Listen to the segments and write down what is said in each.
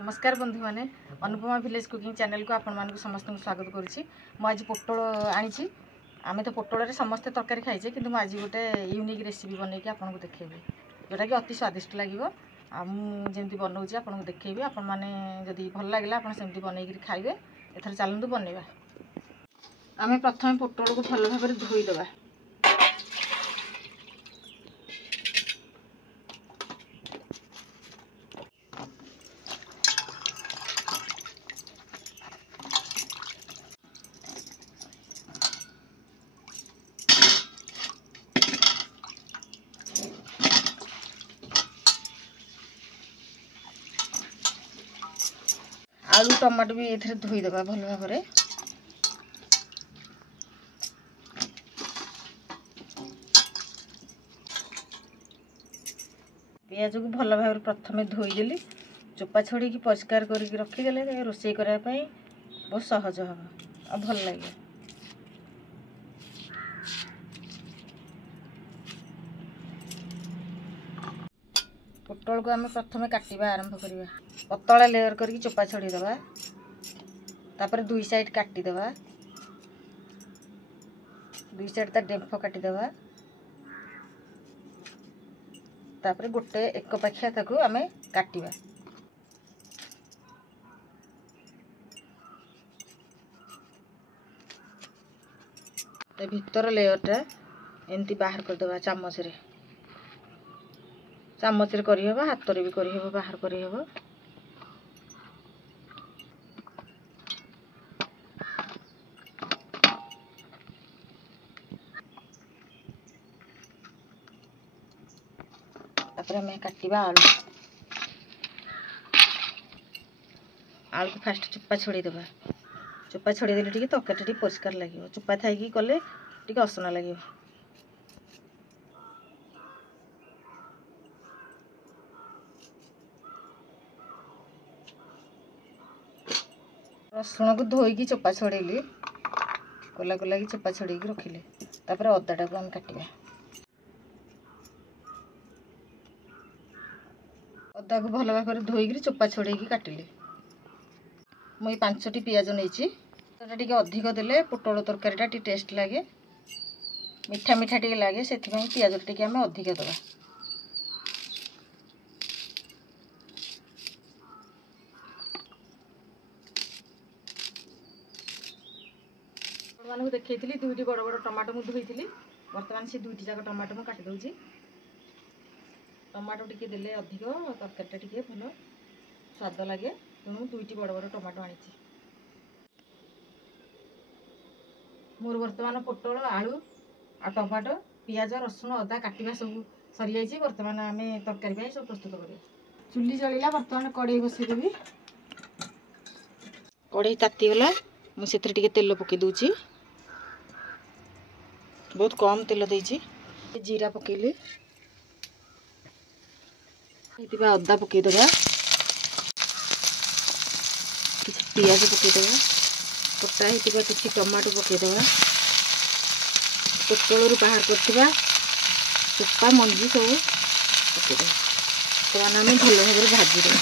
नमस्कार बंधु मैंने अनुपमा विलेज कुकिंग चैनल को आपण मानक समस्त स्वागत करुच्ची। आज पोटल आनी आम तो पोटल समस्ते तरकारी खाइचे कि आज गोटे यूनिक रेसिपी बनई आपको देखेबी जोटा कि अति स्वादिष्ट लगे। जमी बनाऊँगी आपको देखेबी आपण मैंने जदि भल लगे आप बनई खाइबे। एथर चलतु बनइबा। आम प्रथम पोटल को भल भाव धोईदबा। आलू टमाटो भी ये धोईदबा भल भाव। पियाज को भल भाव प्रथम धोईदेली चोपा छोड़ी परिष्कार करके रखीदे रोषे करने बहुत सहज हम और भल लगे। पोटल को आम प्रथम काटिबा आरंभ करवा। पतला लेयर करके चोपा छड़ीदबा। तापर दुई साइड काटिदबा। दुई साइड ता डेम्फ काटिदबा। तापर गोटे एक पाखिया ताकू आमे काटिबा। ते भीतर लेयरटा एमती बाहर करदबा चामच रे। चामच रे करी हेबा हाथ रे भी करी हेबा बाहर करी हेबा। तापर हमें काटिबा आलू। आलू को फास्ट चोपा छोड़ी देबा। चोपा छोड़ी देले टिके तरकारी परिष्कार लगे। चोपा थाई कले टिके असना लगे। रसुण को धोईकी चोपा छड़ेली कोला कोला की चोपा छड़े रखिले। तापर अदाटा को हम काटिबा। अदा को भल भाव धोईकी चोपा छड़े काटिली। मुई 5टी पियाज नहीं टिके अधिक देले पोटल तरकारीटा टी टेस्ट लगे। मीठा मीठा टिके लगे से पियाज टिके आम अधिक दबा। मान देखी दुईटी बड़ बड़ टमाटो मुझे धोई। बर्तमान से दुईटी जाक टमाटो मुझे काटी दूसरी। टमाटो टिके देले अधिक तरकारीटा टिके भल स्वाद लगे। तेणु दुईटी बड़ बड़ टमाटो आनी। मोर बर्तमान पोटल आलू आ टमाटो पियाज रसुण अदा काटिबा सब सरी जाइए। बर्तमान आम तरकारी सब प्रस्तुत करिया। चुली जलिला बर्तमान कड़े बसईदेवी। कड़े तातीगला मुझे तेल पकई दूची। बहुत कम तेल देइछि। जीरा पकेली अदा पकईदबा। किसी पियाज पकईदबा। कटा होता किसी टमाटो पकईदबा। पोटल बाहर करथिबा चोपा मंजी सब पकईदबा। तो आम भल भाव भाजीदेवा।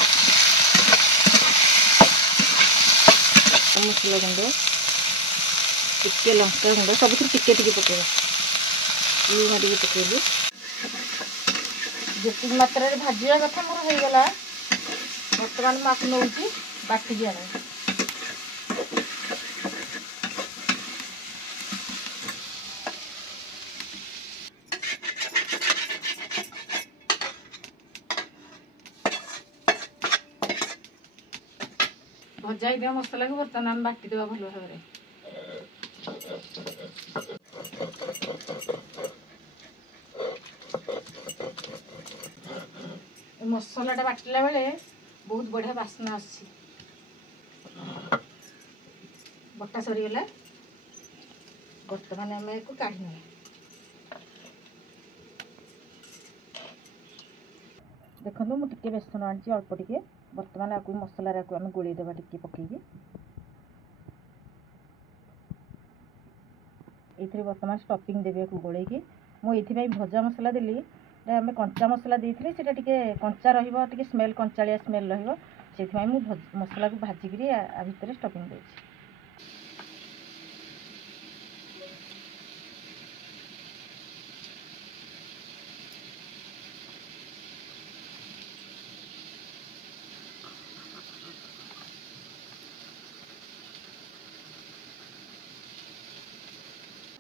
मसला गुंड टिके लंका गुंड सब टिके टिके पकेबा। लुण टिके पकेबी। जितनी मात्रा भाजा कथा मोर हो गला। बर्तमान माक नौची बाटी आने। भजा दिया मसला को बर्तमान आम बाटी देवा भल भाव। मसलाटा बाटिला बेले बहुत बढ़िया बास्ना आसी। बटा सरीगला। बर्तमान आम एक काढ़ी ना। देखो मुझे बेसन आनी अल्प टिके। बर्तमान आपको मसला आम गोलैदेवा टिके पकईकी। ये बर्तमान स्टफिंग देवी गोलैकी मुझे भजा मसला देली। आम कंचा मसला देते से कंचा रे स्मेल कंचालिया स्मेल से मसला को भाजिकी आ भितर स्टफिंग देछि।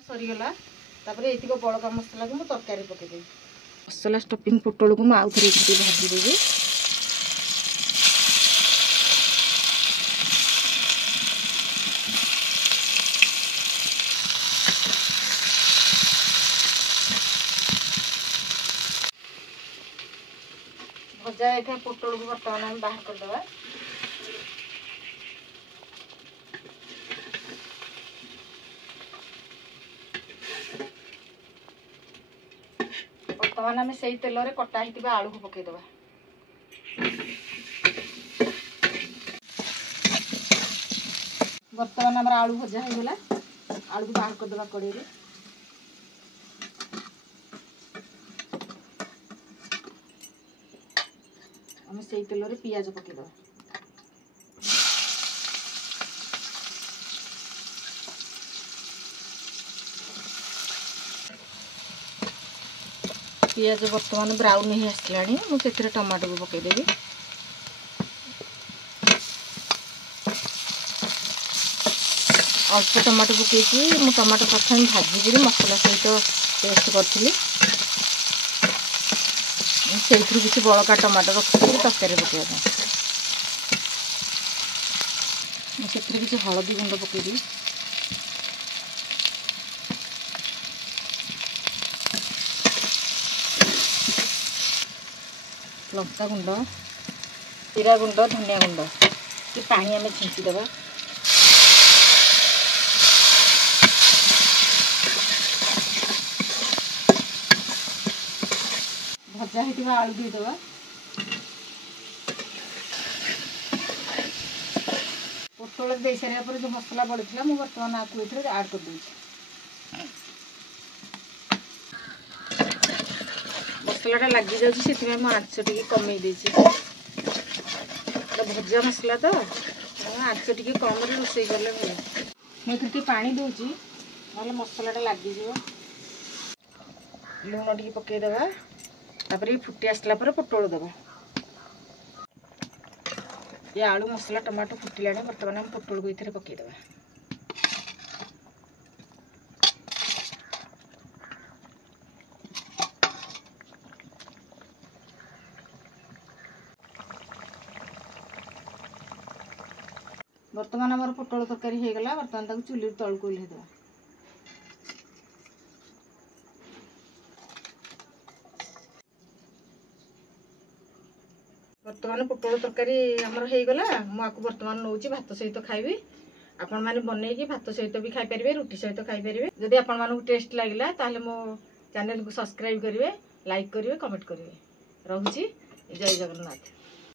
सरीगला ये बड़का मसला को मुझे तरकारी पकईदेवी। मसला स्टफिंग पोटल को आउ थे भाजीदेवी। भजा एक पोटल को बर्तमान आम बाहर करदे। बर्तमान आम से तेल रे कटा ही आलू को पकईदे। बर्तमान आम आलू भजा होगा। आलू को बाहर करदे कड़े। आम से तेल रे पियाज पकईदे। पियाज बर्तमान ब्राउन ही आसला मुझे टमाटो को पकईदेवी। अल्प टमाटो पकईकी मु टमाटो प्रथम भाजिकी मसला सहित पेस्ट करी से किसी बड़का टमाटो रखी तरकारी पकड़ा से किसी हलदी गुंड पकईदी। लंका गुंड, जीरा गुंड, धनिया गुंड कि पानी आम छींचीदे। भजा होता आलू देदे। पोटल दे सारा जो मसला पड़ा मुझे बर्तमान आपको ये आड कर दूँ। मसलाटा लग जाए आँच टी कमे भजा मसला तो आँच टी कम रोसे कले भले मुझे पानी दूची ना मसलाटा लग लुण टी पकईदे। तापर फुटी आसला पोटल दबा। ये आलू मसला टमाटो फुटिला बर्तमान हम पोटल को ये पकईदे। बर्तमान आम पोटल तरकारी होगला। बर्तमान चुली तल को ओह्लैदे। बर्तमान पोटल तरकारी आमर होगला। मुझे बर्तमान नौ भात सहित खाइबी। आपण मैंने बनईकी भात सहित भी खाई पारे, रुटी सहित खाई पारे। जदि आपण मानू टेस्ट लगिला ताले मो चैनल को सब्सक्राइब करेंगे, लाइक करेंगे, कमेंट करेंगे। रहुची जय जगन्नाथ।